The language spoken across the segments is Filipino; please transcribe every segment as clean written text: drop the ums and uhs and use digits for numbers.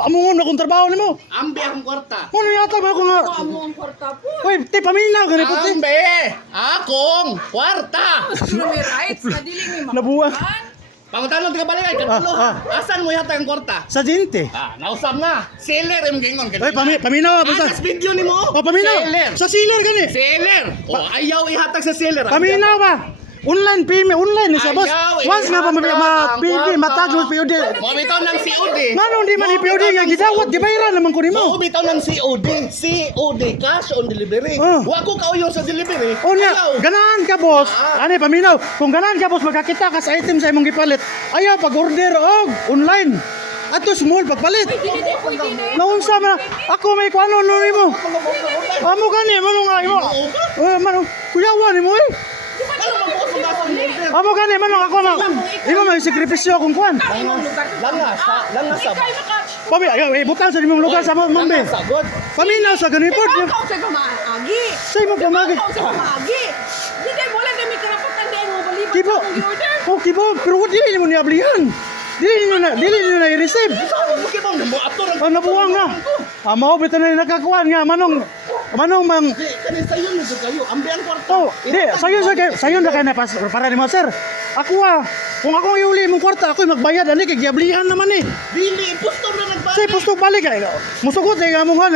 Amungon akong trabaho nimo. Ambe akong kwarta. Ano yata ba ako nga? Amo ang kwarta po. Oy, te paminaw gani po te. Ambe akong kwarta. Sino may rights? Kadili may Nabuwang. Pangutanong ka balik ay katulo. Asan mo yata ang kwarta? Sa dinte. Nausap na. Seller yung gingon. Oy, paminaw ba sa? Anas video ni mo. Oh, paminaw. Seller. Sa sealer gani. Seller. Ayaw ihatag sa seller. Paminaw ba? Online payment, online ni sa boss. Ayaw, Once nga pa ma-POD, matag mo POD. Mabitaw ng COD. Manong di man i-POD nga gidawat, gibayaran naman ko nimo. Mabitaw ng COD. COD, cash on delivery. Oh. Wa ko kauyo sa delivery. O niya, Ayaw. ganahan ka boss. Ani paminaw, kung ganahan ka boss magkakita ka sa item sa imong gipalit. Ayaw pag-order og online. Ato small pagpalit. Dili pwede. Naunsa man ako may kuano no nimo. Amo gani mano nga imo. Mano kuyawan nimo eh. Amo gani mano ako ma. Imo may sakripisyo akong kuan. Langas sa. Pabi ayaw butang sa imong lugar sa mambe. Sagot. Paminaw sa ganun po. Ikaw sa pamagi. Sa imong pamagi. Ikaw sa pamagi. Dili mo lang kami karapatan din mo baliban Kibo. sa mong order. Oh kibo, pero dili mo ni ablihan. Dili niyo na i-receive. Oh, nabuwang nga. Mao bitaw na nakakuan nga manong mang Kanin sayo na kayo. Ambe ang kwarta. oh, di sayon na kay na para nimo sir. Ako kung ako iuli mong kwarta ako magbayad ani kay giablihan naman eh. Dili pusto na nagbayad. Say pusto balik ay. Musugot ay mo nga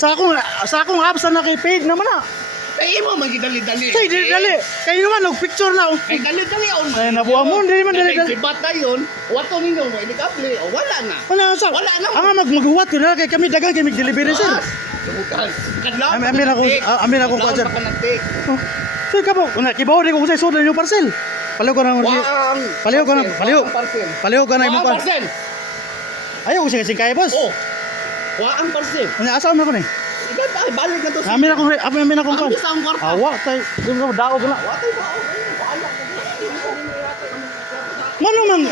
sa akong apps na kay paid naman na. Kay imo magidali-dali. Say dali. Kay naman og picture na. Kay dali-dali on. Ay nabuwang mo dili man dali. Kay bata yon, wato ninyo mo ini kable. Wala na. Wala sa. Wala na. Ang maghuwat ko na kay kami dagang kay delivery sir. Amin ako ko dyan. Oh, sir ka po. Una kibaw di ko sa sudan yung parcel. Paliw ko na. Paliw ka na imong parcel. Ayaw ko sing kaya boss. Oh. Wa ang parcel. Ano asa mo ko ni? Iba tayo balik na to. Amin ako Ambi sa ang kwarta. Awa tay. Di mo daog na. Wa tayo ba? Manong mang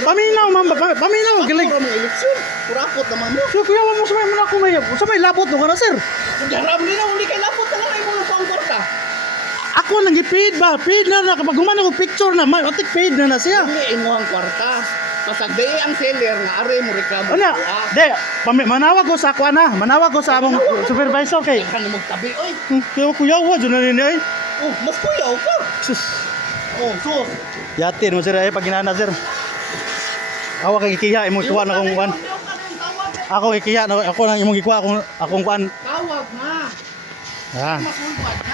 paminaw paminaw galing. Ang eleksyon. Kurapot naman mo. So kuya mo sa may ako may labot no kana sir. Garam din na uli kay lapot na lang mo sa ang kwarta. Ako nang gi-paid ba? Paid na kapag guman ako picture na, matik paid na siya. Dili imo ang kwarta. Pasagday ang seller nga are mo reklamo. Ano? De, manawag ko sa ako na. Manawag ko sa among supervisor kay. Kan mo magtabi oy. Kuya wa dyan na ninyo eh. Oh, mas kuyaw ka. Sus. Oh, sus. Yatin mo sir eh pag ginana sir. Awa kay ikiya imong kuha na akong kuan. Ako ikiya na ako nang imong gikuha akong kuan. Tawag na. Ah. Masulbad na.